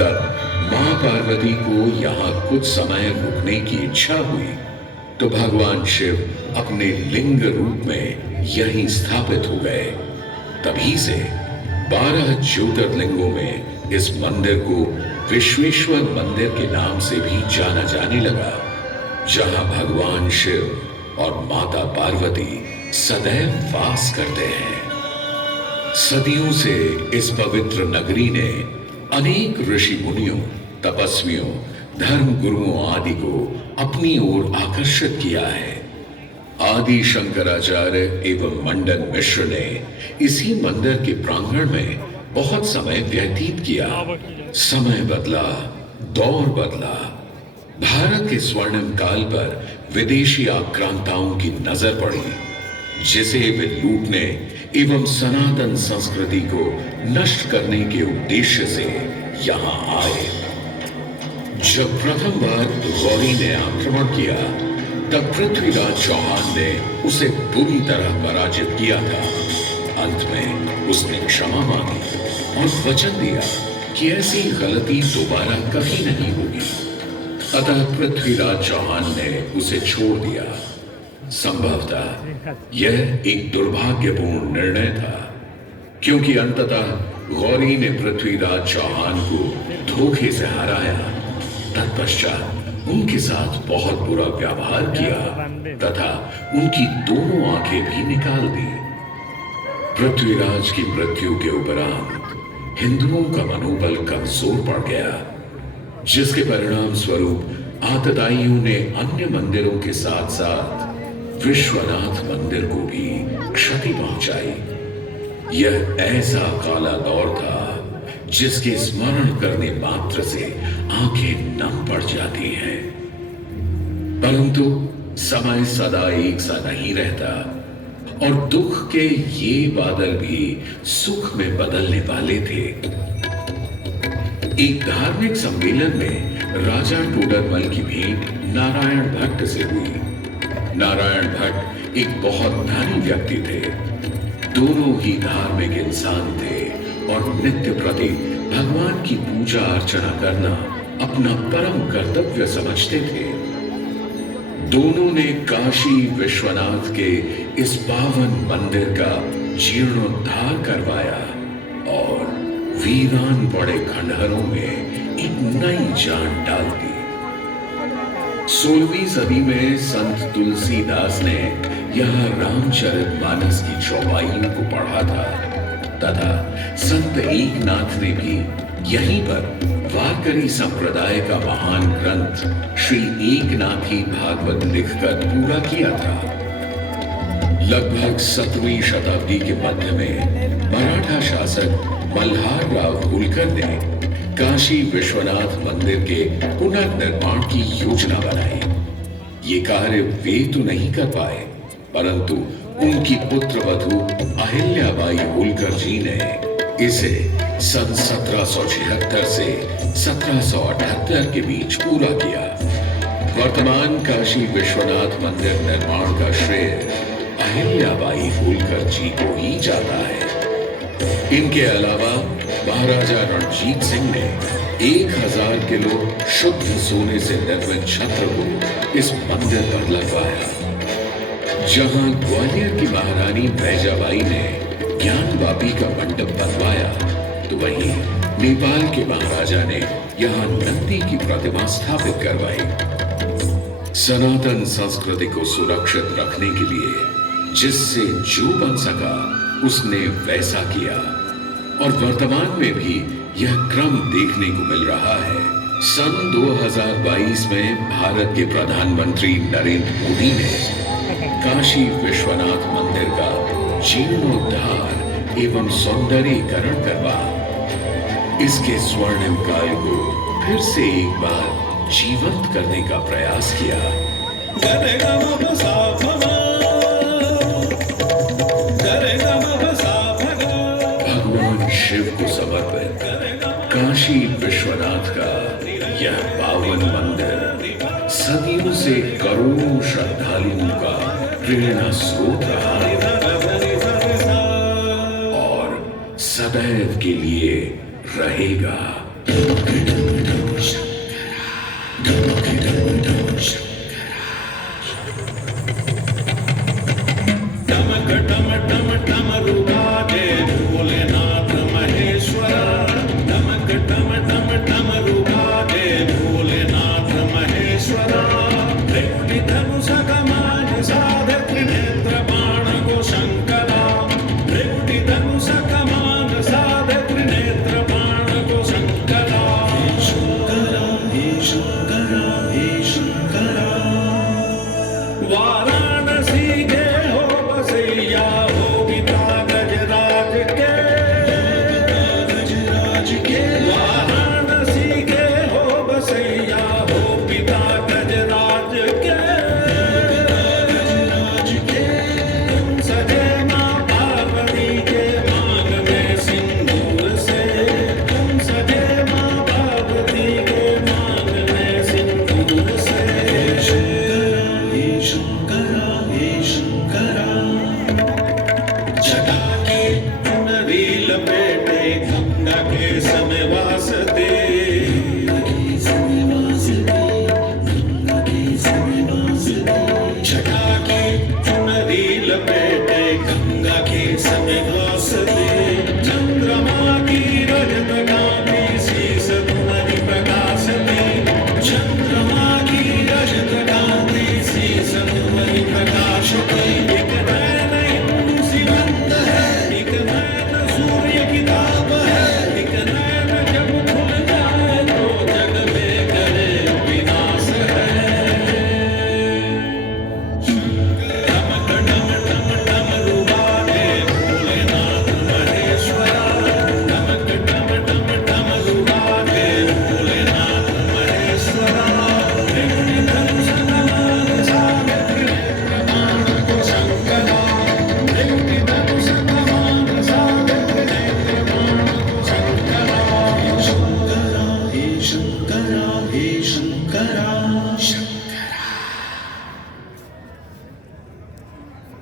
तब मां पार्वती को यहां कुछ समय रुकने की इच्छा हुई तो भगवान शिव अपने लिंग रूप में यहीं स्थापित हो गए। तभी से 12 ज्योतिर्लिंगों में इस मंदिर को विश्वेश्वर मंदिर के नाम से भी जाना जाने लगा, जहां भगवान शिव और माता पार्वती सदैव वास करते हैं। सदियों से इस पवित्र नगरी ने अनेक ऋषि मुनियों, तपस्वियों, धर्म गुरुओं आदि को अपनी ओर आकर्षित किया है। आदि शंकराचार्य एवं मंडन मिश्र ने इसी मंदिर के प्रांगण में बहुत समय व्यतीत किया। समय बदला, दौर बदला। भारत के स्वर्णिम काल पर विदेशी आक्रांताओं की नजर पड़ी, जिसे वे लूटने एवं सनातन संस्कृति को नष्ट करने के उद्देश्य से यहां आए। जब प्रथम बार गौरी ने आक्रमण किया, तब पृथ्वीराज चौहान ने उसे बुरी तरह पराजित किया था। अंत में उसने क्षमा मांगी और वचन दिया कि ऐसी गलती दोबारा कभी नहीं होगी। अतः पृथ्वीराज चौहान ने उसे छोड़ दिया। संभवतः यह एक दुर्भाग्यपूर्ण निर्णय था, क्योंकि अंततः गौरी ने पृथ्वीराज चौहान को धोखे से हराया। तत्पश्चात उनके साथ बहुत बुरा व्यवहार किया तथा उनकी दोनों आंखें भी निकाल दी। पृथ्वीराज की मृत्यु के उपरांत हिंदुओं का मनोबल कमजोर पड़ गया, जिसके परिणाम स्वरूप आतताइयों ने अन्य मंदिरों के साथ साथ विश्वनाथ मंदिर को भी क्षति पहुंचाई। यह ऐसा काला दौर था जिसके स्मरण करने मात्र से आंखें नम पड़ जाती हैं। परंतु समय सदा एक सा नहीं रहता और दुख के ये बादल भी सुख में बदलने वाले थे। एक धार्मिक सम्मेलन में राजा टोडरमल की भेंट नारायण भट्ट से हुई। नारायण भट्ट एक बहुत धनी व्यक्ति थे। दोनों ही धार्मिक इंसान थे और नित्य प्रति भगवान की पूजा अर्चना करना अपना परम कर्तव्य समझते थे। दोनों ने काशी विश्वनाथ के इस पावन मंदिर का जीर्णोद्धार करवाया और वीरान पड़े खंडहरों में एक नई जान डाल दी। 16वीं सदी में संत तुलसीदास ने यहाँ रामचरितमानस की चौपाइयों को पढ़ा था तथा संत एकनाथ ने भी यहीं पर वारकरी संप्रदाय का महान ग्रंथ श्री एकनाथी भागवत लिखकर पूरा किया था। लगभग 17वीं शताब्दी के मध्य में मराठा शासक मल्हार राव होलकर ने काशी विश्वनाथ मंदिर के पुनर्निर्माण की योजना बनाई। ये कार्य वे तो नहीं कर पाए, परंतु उनकी पुत्रवधू अहिल्याबाई होलकर जी ने इसे सन 1776 से 1778 के बीच पूरा किया। वर्तमान काशी विश्वनाथ मंदिर निर्माण का श्रेय अहिल्याबाई होलकर जी को ही जाता है। इनके अलावा महाराजा रणजीत सिंह ने 1000 किलो शुद्ध सोने से निर्मित छत्र को इस मंदिर पर लगवाया। जहां ग्वालियर की महारानी बैजाबाई ने ज्ञानवापी का मंडप बनवाया, तो वहीं नेपाल के महाराजा ने यहां नंदी की प्रतिमा स्थापित करवाई। सनातन संस्कृति को सुरक्षित रखने के लिए जिससे जो बन सका उसने वैसा किया और वर्तमान में भी यह क्रम देखने को मिल रहा है। सन 2022 में भारत के प्रधानमंत्री नरेंद्र मोदी ने काशी विश्वनाथ मंदिर का जीर्णोद्धार एवं सौंदर्यीकरण करवा इसके स्वर्णिम काल को फिर से एक बार जीवंत करने का प्रयास किया। भगवान शिव को समर्पित काशी विश्वनाथ का यह पावन मंदिर सदियों से करोड़ों श्रद्धालुओं का प्रेरणा स्रोत रहा और सदैव के लिए रहेगा। वासते छटा की चुनरी लपेटे गंगा के समय घासते चंद्रमा की रजत कांति शीस तुम्हारी प्रकाशते चंद्रमा की रजत कांति शीस तुम्हारी प्रकाशते एक नैन हिंदू सीमंत है एक नैन सूर्य की ताप है एक नैन जब खुल जाए तो जग में करे विनाश है डमक डम डम डमरुवाले भोलेनाथ महेश्वरा डमक डम डम डमरुवाले भोलेनाथ महेश्वरा रेवती धनुष कमान सागर प्रमाण को शंकरा रेवती धनुष कमान सागर प्रमाण को शंकरा हे शंकरा हे शंकरा हे शंकरा